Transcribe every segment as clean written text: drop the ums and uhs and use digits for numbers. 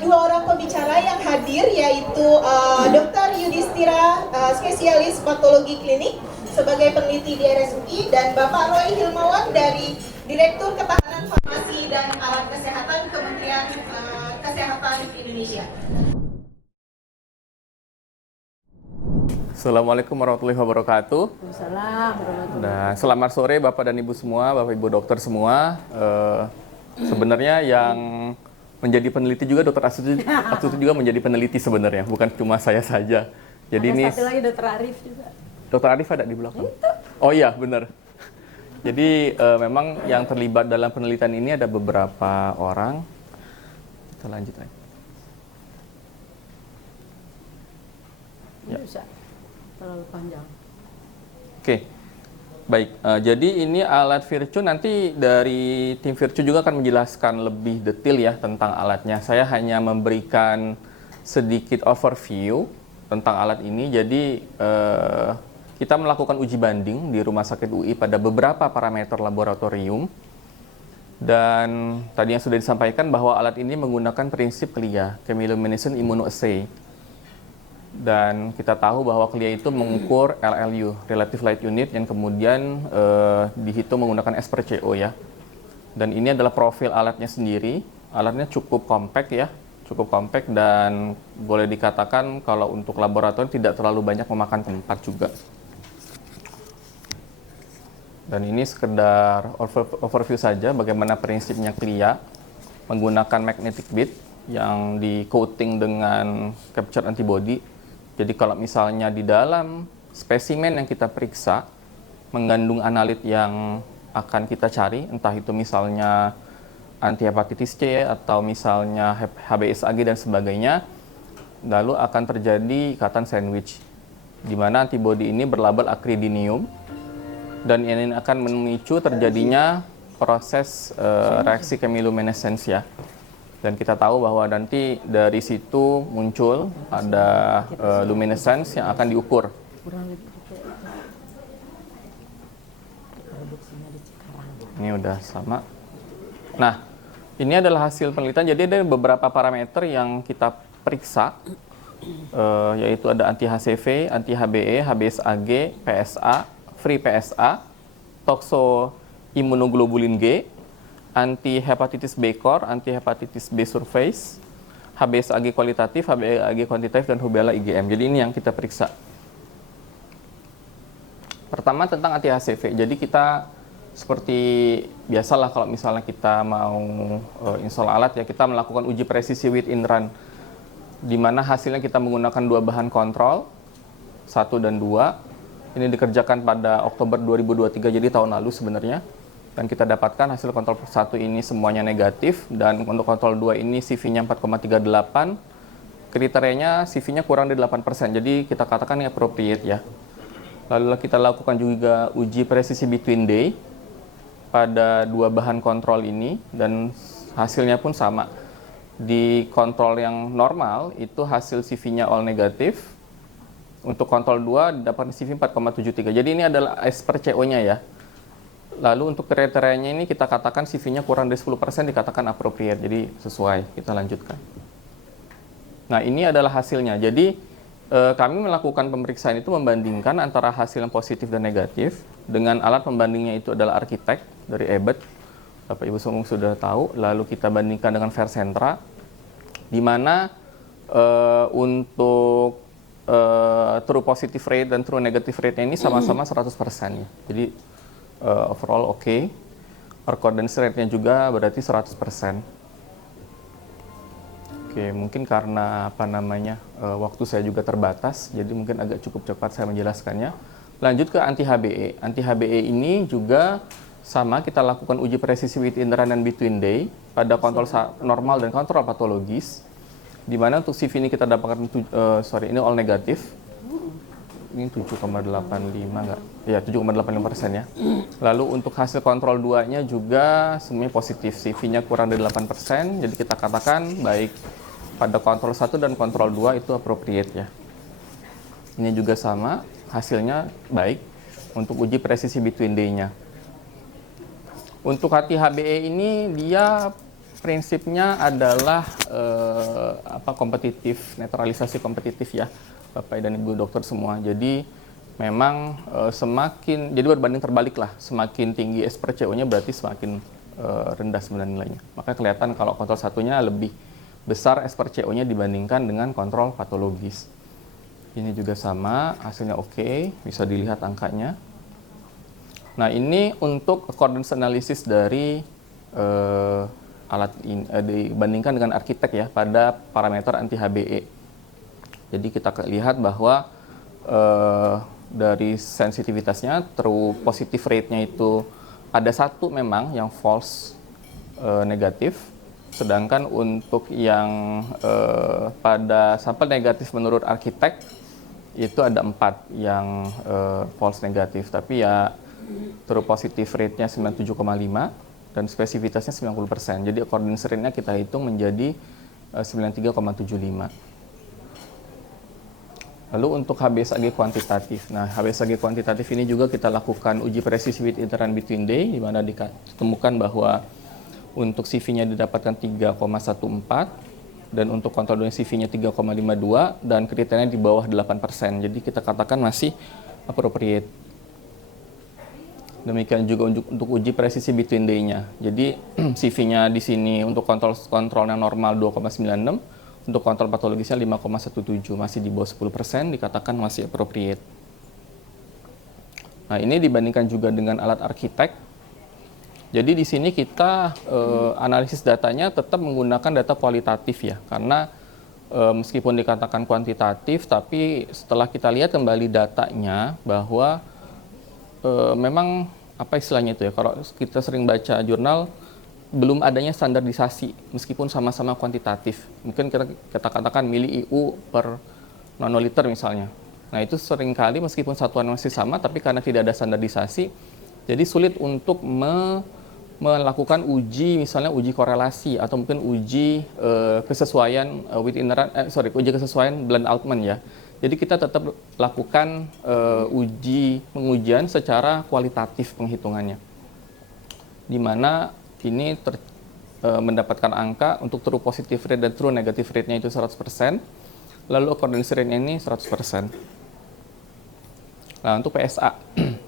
dua orang pembicara yang hadir, yaitu Dr. Yudhistira, spesialis patologi klinik sebagai peneliti di RSUI, dan Bapak Roy Hilmawan dari Direktur Ketahanan Farmasi dan Alat Kesehatan Kementerian Kesehatan Indonesia. Assalamualaikum warahmatullahi wabarakatuh. Dan selamat sore Bapak dan Ibu semua, Bapak Ibu dokter semua. Sebenarnya yang menjadi peneliti juga Dokter Astuti juga menjadi peneliti sebenarnya, bukan cuma saya saja. Jadi ada ini satu lagi Dokter Arif juga. Dokter Arif ada di belakang. Oh iya benar. Jadi memang yang terlibat dalam penelitian ini ada beberapa orang. Kita lanjut lagi. Ya. Bisa terlalu panjang. Oke, baik. Jadi ini alat Virtue, nanti dari tim Virtue juga akan menjelaskan lebih detail ya tentang alatnya. Saya hanya memberikan sedikit overview tentang alat ini. Jadi kita melakukan uji banding di Rumah Sakit UI pada beberapa parameter laboratorium. Dan tadi yang sudah disampaikan bahwa alat ini menggunakan prinsip CLIA, Chemiluminescent Immunoassay. Dan kita tahu bahwa CLIA itu mengukur RLU, Relative Light Unit, yang kemudian dihitung menggunakan S per CO ya. Dan ini adalah profil alatnya sendiri. Alatnya cukup compact ya, cukup compact, dan boleh dikatakan kalau untuk laboratorium tidak terlalu banyak memakan tempat juga. Dan ini sekedar overview saja bagaimana prinsipnya CLIA menggunakan magnetic bead yang di coating dengan captured antibody. Jadi kalau misalnya di dalam spesimen yang kita periksa mengandung analit yang akan kita cari, entah itu misalnya antihepatitis C atau misalnya HBsAg dan sebagainya, lalu akan terjadi ikatan sandwich, di mana antibody ini berlabel acridinium, dan ini akan memicu terjadinya proses reaksi chemiluminescence ya. Dan kita tahu bahwa nanti dari situ muncul ada luminescence yang akan diukur. Ini udah sama. Nah, ini adalah hasil penelitian. Jadi ada beberapa parameter yang kita periksa, yaitu ada anti-HCV, anti-HBe, HBsAg, PSA, free PSA, toxoimmunoglobulin G, anti-hepatitis B core, anti-hepatitis B surface, HBsAg kualitatif, HBsAg kuantitatif, dan rubella IgM. Jadi ini yang kita periksa. Pertama tentang anti-HCV. Jadi kita seperti biasalah kalau misalnya kita mau install alat ya, kita melakukan uji presisi with in run, di mana hasilnya kita menggunakan dua bahan kontrol, 1 dan 2. Ini dikerjakan pada Oktober 2023, jadi tahun lalu sebenarnya. Dan kita dapatkan hasil kontrol 1 ini semuanya negatif, dan untuk kontrol 2 ini CV-nya 4,38, kriterianya CV-nya kurang dari 8%, jadi kita katakan ini appropriate ya. Lalu kita lakukan juga uji presisi between day pada dua bahan kontrol ini, dan hasilnya pun sama. Di kontrol yang normal itu hasil CV-nya all negatif, untuk kontrol 2 dapat CV 4,73, jadi ini adalah S per CO-nya ya. Lalu untuk kriterianya ini kita katakan CV-nya kurang dari 10%, dikatakan appropriate, jadi sesuai. Kita lanjutkan. Nah, ini adalah hasilnya. Jadi kami melakukan pemeriksaan itu membandingkan antara hasil yang positif dan negatif dengan alat pembandingnya itu adalah Architect dari Abbott. Bapak Ibu semua sudah tahu. Lalu kita bandingkan dengan Vercentra, di mana untuk true positive rate dan true negative rate-nya ini sama-sama 100% ya. Jadi overall oke. Accordance rate-nya juga berarti 100%. Oke, mungkin karena waktu saya juga terbatas, jadi mungkin agak cukup cepat saya menjelaskannya. Lanjut ke anti-HBe. Anti-HBe ini juga sama, kita lakukan uji presisi within run dan between day pada kontrol normal dan kontrol patologis, di mana untuk CV ini kita dapatkan ini all negatif. Ini 7,85 enggak? Ya, 7,85% ya. Lalu untuk hasil kontrol 2-nya juga semuanya positif. CV-nya kurang dari 8%, jadi kita katakan baik pada kontrol 1 dan kontrol 2 itu appropriate ya. Ini juga sama, hasilnya baik untuk uji presisi between day-nya. Untuk HBe ini dia prinsipnya adalah kompetitif, netralisasi kompetitif ya, Bapak dan Ibu dokter semua. Jadi memang jadi berbanding terbalik lah, semakin tinggi S per CO-nya berarti semakin rendah sebenarnya nilainya. Maka kelihatan kalau kontrol satunya lebih besar S per CO-nya dibandingkan dengan kontrol patologis. Ini juga sama, hasilnya oke, bisa dilihat angkanya. Nah, ini untuk accordance analysis dari alat ini, dibandingkan dengan arsitek ya pada parameter anti-HBE. Jadi kita lihat bahwa dari sensitivitasnya, true positive rate-nya itu ada satu memang yang false negatif, sedangkan untuk yang pada sampel negatif menurut arsitek itu ada 4 yang false negatif, tapi ya true positive rate-nya 97,5 dan spesifitasnya 90%. Jadi accordance rate-nya kita hitung menjadi 93,75. Lalu untuk HBsAg kuantitatif. Nah, HBsAg kuantitatif ini juga kita lakukan uji presisi with interim between day, di mana ditemukan bahwa untuk CV-nya didapatkan 3,14 dan untuk kontrol dunia CV-nya 3,52 dan kriterianya di bawah 8%. Jadi kita katakan masih appropriate. Demikian juga untuk uji presisi between day-nya. Jadi CV-nya di sini untuk kontrolnya normal 2,96. Untuk kontrol patologisnya 5,17, masih di bawah 10%, dikatakan masih appropriate. Nah, ini dibandingkan juga dengan alat arsitek. Jadi di sini kita analisis datanya tetap menggunakan data kualitatif ya, karena meskipun dikatakan kuantitatif, tapi setelah kita lihat kembali datanya bahwa memang apa istilahnya itu ya, kalau kita sering baca jurnal, belum adanya standarisasi meskipun sama-sama kuantitatif. Mungkin kita katakan mili IU per nanoliter misalnya. Nah, itu seringkali meskipun satuan masih sama, tapi karena tidak ada standarisasi, jadi sulit untuk melakukan uji, misalnya uji korelasi atau mungkin uji kesesuaian uji kesesuaian Bland-Altman ya. Jadi kita tetap lakukan pengujian secara kualitatif penghitungannya, di mana ini mendapatkan angka untuk true positive rate dan true negative rate-nya itu 100%, lalu accordance rate-nya ini 100%. Nah, untuk PSA,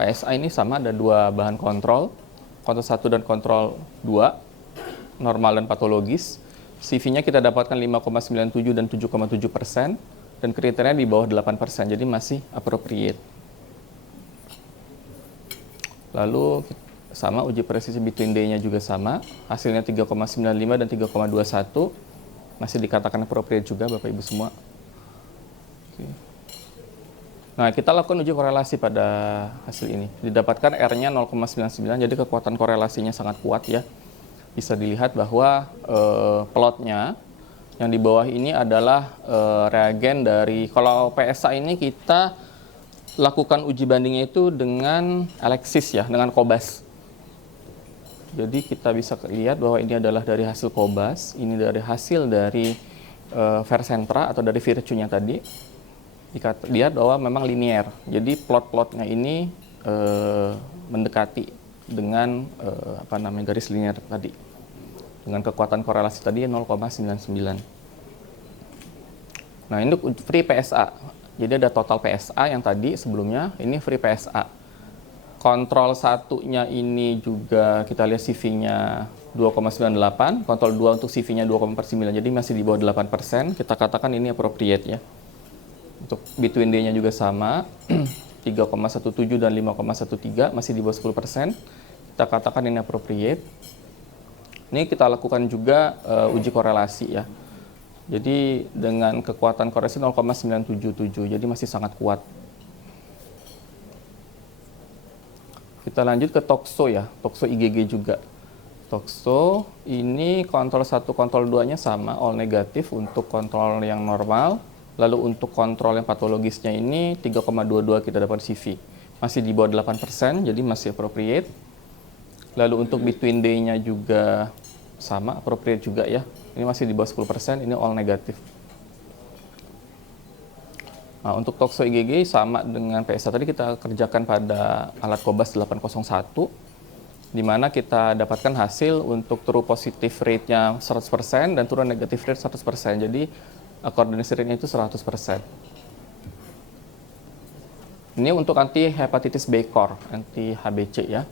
PSA ini sama, ada 2 bahan kontrol 1 dan kontrol 2, normal dan patologis. CV-nya kita dapatkan 5,97 dan 7,7%, dan kriterianya di bawah 8%, jadi masih appropriate. Lalu sama, uji presisi between day-nya juga sama, hasilnya 3,95 dan 3,21, masih dikatakan appropriate juga Bapak Ibu semua. Oke. Nah, kita lakukan uji korelasi pada hasil ini. Didapatkan R-nya 0,99, jadi kekuatan korelasinya sangat kuat ya. Bisa dilihat bahwa plotnya yang di bawah ini adalah reagen dari, kalau PSA ini kita lakukan uji bandingnya itu dengan Alexis ya, dengan Cobas. Jadi kita bisa lihat bahwa ini adalah dari hasil Cobas, ini dari hasil dari Vercentra atau dari Virtue-nya tadi. Lihat bahwa memang linear. Jadi plot-plotnya ini mendekati dengan garis linear tadi. Dengan kekuatan korelasi tadi 0,99. Nah, ini free PSA. Jadi ada total PSA yang tadi sebelumnya, ini free PSA. Kontrol satunya ini juga kita lihat CV-nya 2,98, kontrol 2 untuk CV-nya 2,49, jadi masih di bawah 8%, kita katakan ini appropriate ya. Untuk between day-nya juga sama, 3,17 dan 5,13, masih di bawah 10%, kita katakan ini appropriate. Ini kita lakukan juga uji korelasi ya. Jadi dengan kekuatan korelasi 0,977, jadi masih sangat kuat. Kita lanjut ke Toxo ya, Toxo IgG juga. Toxo ini kontrol 1, kontrol 2-nya sama, all negatif untuk kontrol yang normal. Lalu untuk kontrol yang patologisnya ini 3,22 kita dapat CV. Masih di bawah 8%, jadi masih appropriate. Lalu untuk between day-nya juga sama, appropriate juga ya. Ini masih di bawah 10%, ini all negatif. Nah, untuk Toxo IgG sama dengan PSA tadi kita kerjakan pada alat Cobas 801. di mana kita dapatkan hasil untuk true positive rate-nya 100% dan true negative rate 100%. Jadi accordance rate-nya itu 100%. Ini untuk anti hepatitis B core, anti HBC ya.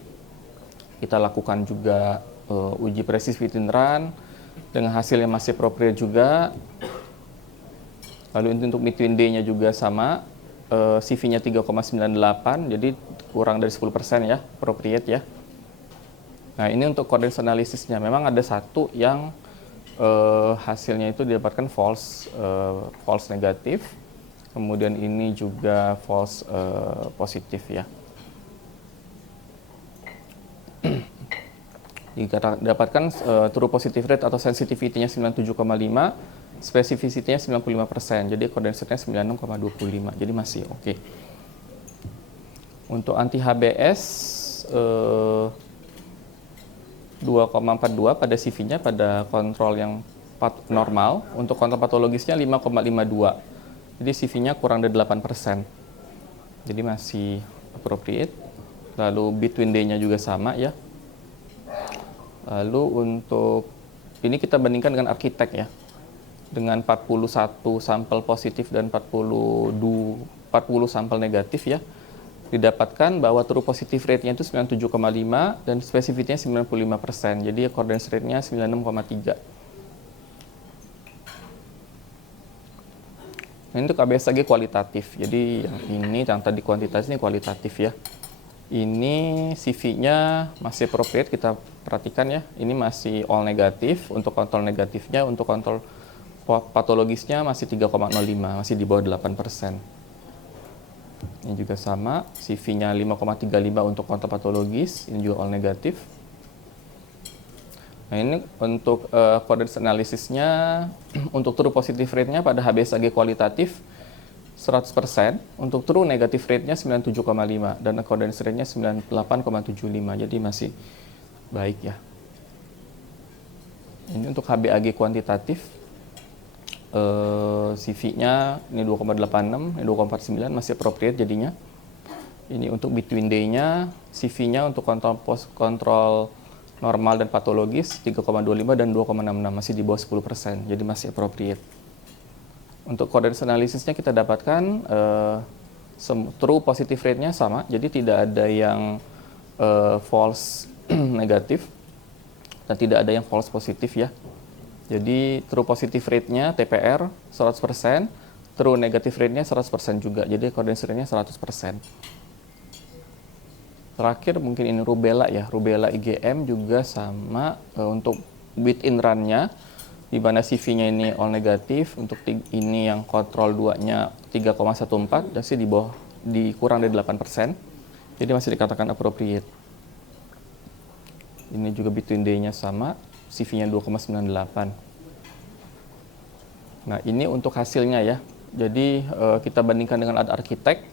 Kita lakukan juga uji presis wit in run dengan hasil yang masih appropriate juga. Lalu untuk between day-nya juga sama, CV-nya 3,98, jadi kurang dari 10% ya, appropriate ya. Nah, ini untuk coordinates analisisnya. Memang ada satu yang hasilnya itu didapatkan false negatif. Kemudian ini juga false positif ya. Didapatkan true positive rate atau sensitivity-nya 97,5, specificity-nya 95%. Jadi coordinates rate-nya 96,25. Jadi masih oke. Untuk anti HBS 2,42 pada CV-nya pada kontrol yang normal, untuk kontrol patologisnya 5,52. Jadi CV-nya kurang dari 8%. Jadi masih appropriate. Lalu between day-nya juga sama ya. Lalu untuk ini kita bandingkan dengan arsitek ya. Dengan 41 sampel positif dan 40 sampel negatif ya. Didapatkan bahwa true positive rate-nya itu 97,5 dan specificity-nya 95%. Jadi accordance rate-nya 96,3. Nah, ini untuk ABSAG kualitatif. Jadi yang tadi kuantitatif, ini kualitatif ya. Ini CV-nya masih appropriate, kita perhatikan ya. Ini masih all negatif untuk kontrol negatifnya, untuk kontrol patologisnya masih 3,05, masih di bawah 8%. Ini juga sama, CV-nya 5,35 untuk kontrol patologis, ini juga all negatif. Nah, ini untuk coordinates analisisnya, untuk true positive rate-nya pada HBsAg kualitatif 100%, untuk true negative rate-nya 97,5 dan accordance rate-nya 98,75. Jadi masih baik ya. Ini untuk HBAG kuantitatif, CV-nya ini 2,86, ini 2,49, masih appropriate jadinya. Ini untuk between day-nya, CV-nya untuk kontrol normal dan patologis 3,25 dan 2,66, masih di bawah 10%, jadi masih appropriate. Untuk coordinates analisisnya kita dapatkan true positive rate-nya sama, jadi tidak ada yang false negatif dan tidak ada yang false positif ya. Jadi true positive rate-nya TPR 100%, true negative rate-nya 100% juga, jadi coordinates rate-nya 100%. Terakhir mungkin ini rubella ya, rubella IgM juga sama untuk wit in run-nya, di mana CV-nya ini all negatif, untuk ini yang kontrol 2-nya 3,14, dan sih di bawah, kurang dari 8%, jadi masih dikatakan appropriate. Ini juga between day-nya sama, CV-nya 2,98. Nah, ini untuk hasilnya ya. Jadi kita bandingkan dengan ada arsitek,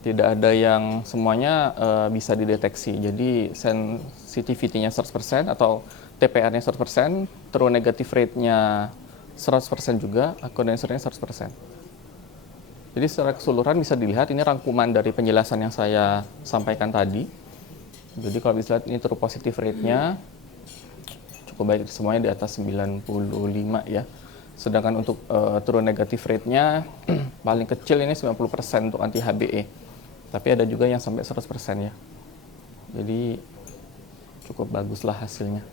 tidak ada yang semuanya bisa dideteksi. Jadi sensitivity-nya 100% atau TPR-nya 100%, true negative rate-nya 100% juga, accordance rate-nya 100%. Jadi secara keseluruhan bisa dilihat ini rangkuman dari penjelasan yang saya sampaikan tadi. Jadi kalau bisa lihat ini true positive rate-nya cukup baik, semuanya di atas 95 ya. Sedangkan untuk true negative rate-nya paling kecil ini 90% untuk anti HBE. Tapi ada juga yang sampai 100% ya. Jadi cukup baguslah hasilnya.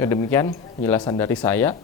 Ya, demikian penjelasan dari saya.